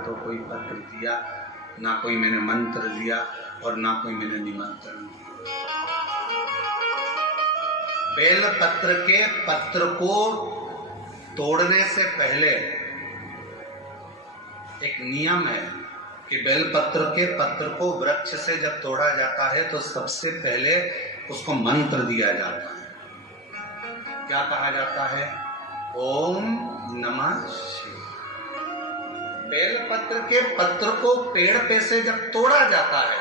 तो कोई पत्र दिया, ना कोई मैंने मंत्र दिया और ना कोई मैंने निमंत्रण दिया। बेल पत्र के पत्र को तोड़ने से पहले एक नियम है कि बेलपत्र के पत्र को वृक्ष से जब तोड़ा जाता है तो सबसे पहले उसको मंत्र दिया जाता है। क्या कहा जाता है? ओम नमः शिवाय। बेलपत्र के पत्र को पेड़ पे से जब तोड़ा जाता है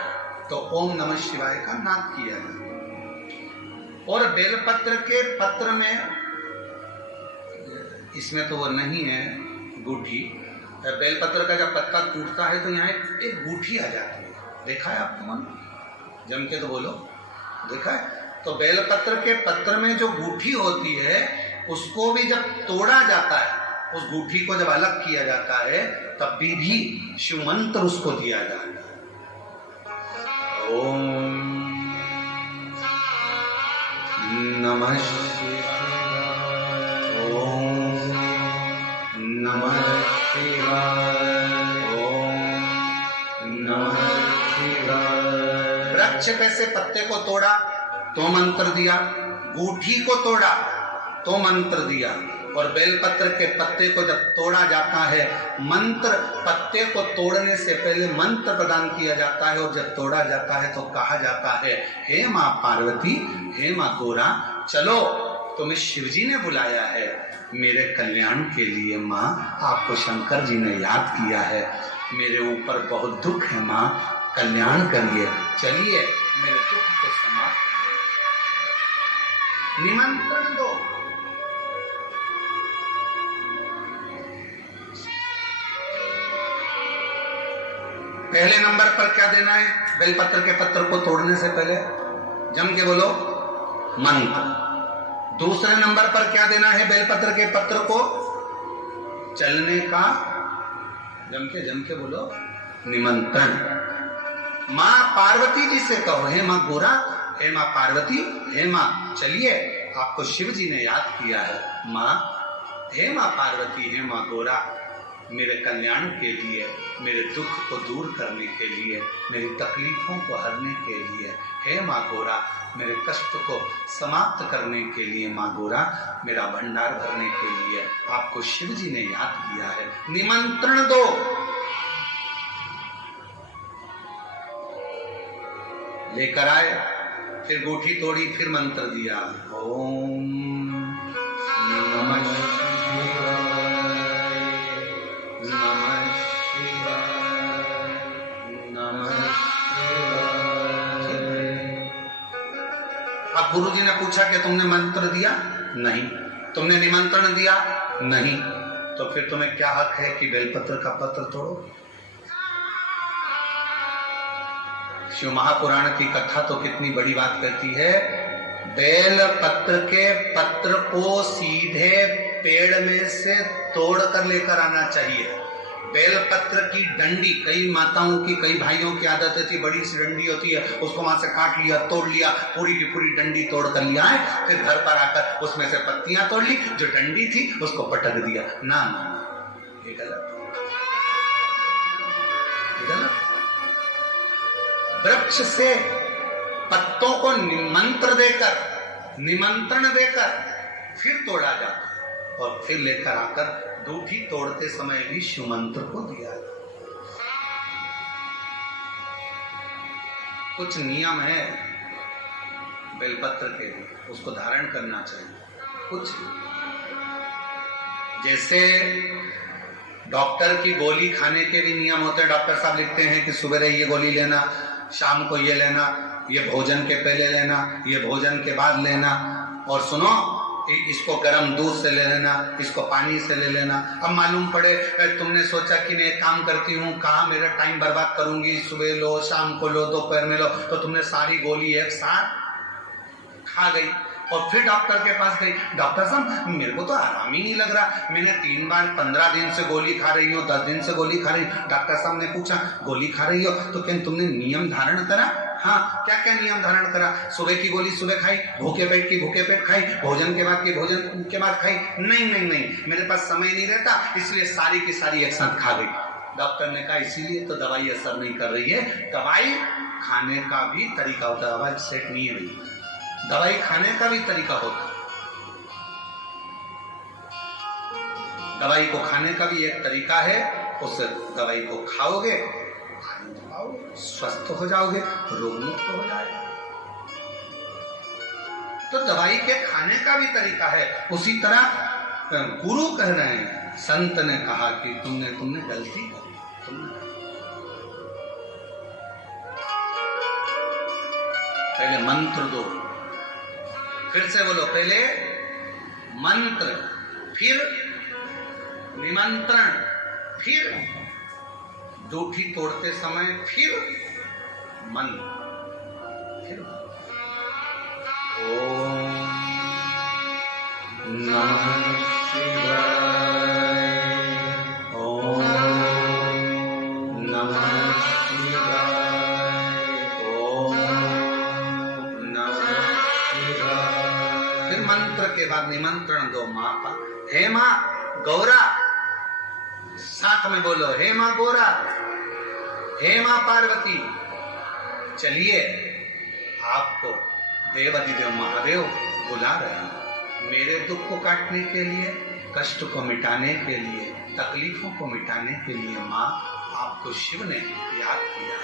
तो ओम नमः शिवाय का नाद किया जाता है। और बेलपत्र के पत्र में, इसमें तो वो नहीं है गूठी, बेलपत्र का जब पत्ता टूटता है तो यहाँ एक गूठी आ जाती है। देखा है आपने मन? जम के तो बोलो, देखा है? तो बेलपत्र के पत्र में जो गूठी होती है उसको भी जब तोड़ा जाता है, उस गूठी को जब अलग किया जाता है तब भी शिव मंत्र उसको दिया जाता है। ओम नमः शिवाय, ओम नमः वृक्ष पे से पत्ते को तोड़ा तो मंत्र दिया, गूठी को तोड़ा तो मंत्र दिया, और बेलपत्र के पत्ते को जब तोड़ा जाता है, मंत्र पत्ते को तोड़ने से पहले मंत्र प्रदान किया जाता है, और जब तोड़ा जाता है तो कहा जाता है, हे माँ पार्वती, हे माँ गोरा, चलो तुम्हें शिवजी ने बुलाया है मेरे कल्याण के लिए। माँ, आपको शंकर जी ने याद किया है, मेरे ऊपर बहुत दुख है माँ, कल्याण करिए, चलिए मेरे दुख को समाप्त, निमंत्रण दो। पहले नंबर पर क्या देना है? बेलपत्र के पत्र को तोड़ने से पहले जम के बोलो मंत्र। दूसरे नंबर पर क्या देना है? बेलपत्र के पत्र को चलने का, जम के बोलो, निमंत्रण। माँ पार्वती जी से कहो, हे माँ गोरा, हे माँ पार्वती, हे माँ चलिए, आपको शिव जी ने याद किया है। माँ, हे माँ पार्वती, हे माँ गोरा, मेरे कल्याण के लिए, मेरे दुख को दूर करने के लिए, मेरी तकलीफों को हरने के लिए, हे माँ गोरा, मेरे कष्ट को समाप्त करने के लिए, माँ गोरा, मेरा भंडार भरने के लिए आपको शिव जी ने याद किया है, निमंत्रण दो। लेकर आए, फिर गूठी तोड़ी, फिर मंत्र दिया, ओम नमः शिवाय, नमः शिवाय, नमः शिवाय। अब गुरु जी ने पूछा कि तुमने मंत्र दिया? नहीं। तुमने निमंत्रण दिया? नहीं। तो फिर तुम्हें क्या हक है कि बेलपत्र का पत्र तोड़ो? शिव महापुराण की कथा तो कितनी बड़ी बात कहती है, बेल पत्र के पत्र को सीधे पेड़ में से तोड़ कर लेकर आना चाहिए। बेल पत्र की डंडी, कई माताओं की, कई भाइयों की आदत होती है, बड़ी सी डंडी होती है, उसको वहां से काट लिया, तोड़ लिया, पूरी की पूरी डंडी तोड़ कर लिया है, फिर घर पर आकर उसमें से पत्तियां तोड़ ली, जो डंडी थी उसको पटक दिया। ना ना, ये गलत, गलत। वृक्ष से पत्तों को निमंत्रण देकर फिर तोड़ा जाता, और फिर लेकर आकर दूठी तोड़ते समय भी शिव मंत्र को दिया जाता। कुछ नियम है बेलपत्र के, उसको धारण करना चाहिए। कुछ जैसे डॉक्टर की गोली खाने के भी नियम होते हैं। डॉक्टर साहब लिखते हैं कि सुबह ये गोली लेना, शाम को ये लेना, ये भोजन के पहले लेना, ये भोजन के बाद लेना, और सुनो इसको गर्म दूध से ले लेना, इसको पानी से ले लेना। अब मालूम पड़े तुमने सोचा कि मैं एक काम करती हूँ, कहाँ मेरा टाइम बर्बाद करूंगी, सुबह लो, शाम को लो, दोपहर में लो, तो तुमने सारी गोली एक साथ खा गई, और फिर डॉक्टर के पास गई, डॉक्टर साहब मेरे को तो आराम ही नहीं लग रहा, मैंने 3 बार 15 दिन से गोली खा रही हूँ, 10 दिन से गोली खा रही हूँ। डॉक्टर साहब ने पूछा गोली खा रही हो तो क्या तुमने नियम धारण करा? हाँ, क्या क्या नियम धारण करा? सुबह की गोली सुबह खाई, भूखे पेट की भूखे पेट खाई, भोजन के बाद की भोजन के बाद खाई? नहीं नहीं नहीं, मेरे पास समय नहीं रहता, इसलिए सारी की सारी एक साथ खा गई। डॉक्टर ने कहा इसीलिए तो दवाई असर नहीं कर रही है। दवाई खाने का भी तरीका होता है, दवाई सेट नहीं है भाई, दवाई खाने का भी तरीका होता है। दवाई को खाने का भी एक तरीका है, उस दवाई को खाओगे, स्वस्थ हो जाओगे, रोग मुक्त हो जाएगा। तो दवाई के खाने का भी तरीका है। उसी तरह गुरु कह रहे हैं, संत ने कहा कि तुमने गलती करी, पहले मंत्र दो, फिर से बोलो, पहले मंत्र, फिर निमंत्रण, फिर जूठी तोड़ते समय, फिर मंत्र, फिर ओम नमः शिवाय, ओम नमः शिवाय, ओम नमः शिवाय। फिर मंत्र के बाद निमंत्रण दो माँ का, हे माँ गौरा, साथ में बोलो, हे माँ गौरा, हे माँ पार्वती, चलिए आपको देवाधिदेव महादेव बुला रहे हैं मेरे दुख को काटने के लिए, कष्ट को मिटाने के लिए, तकलीफों को मिटाने के लिए। माँ आपको शिव ने याद किया।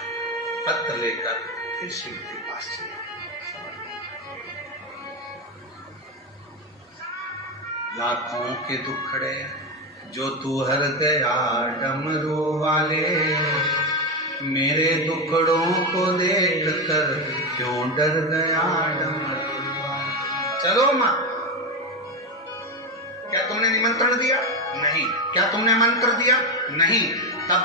पत्र लेकर फिर शिव के पास चले। लाखों के दुखड़े जो तू हर गया डमरू वाले, मेरे दुखड़ों को देख कर क्यों डर गया डमरू वाले। चलो माँ, क्या तुमने निमंत्रण दिया? नहीं। क्या तुमने मंत्र दिया? नहीं। तब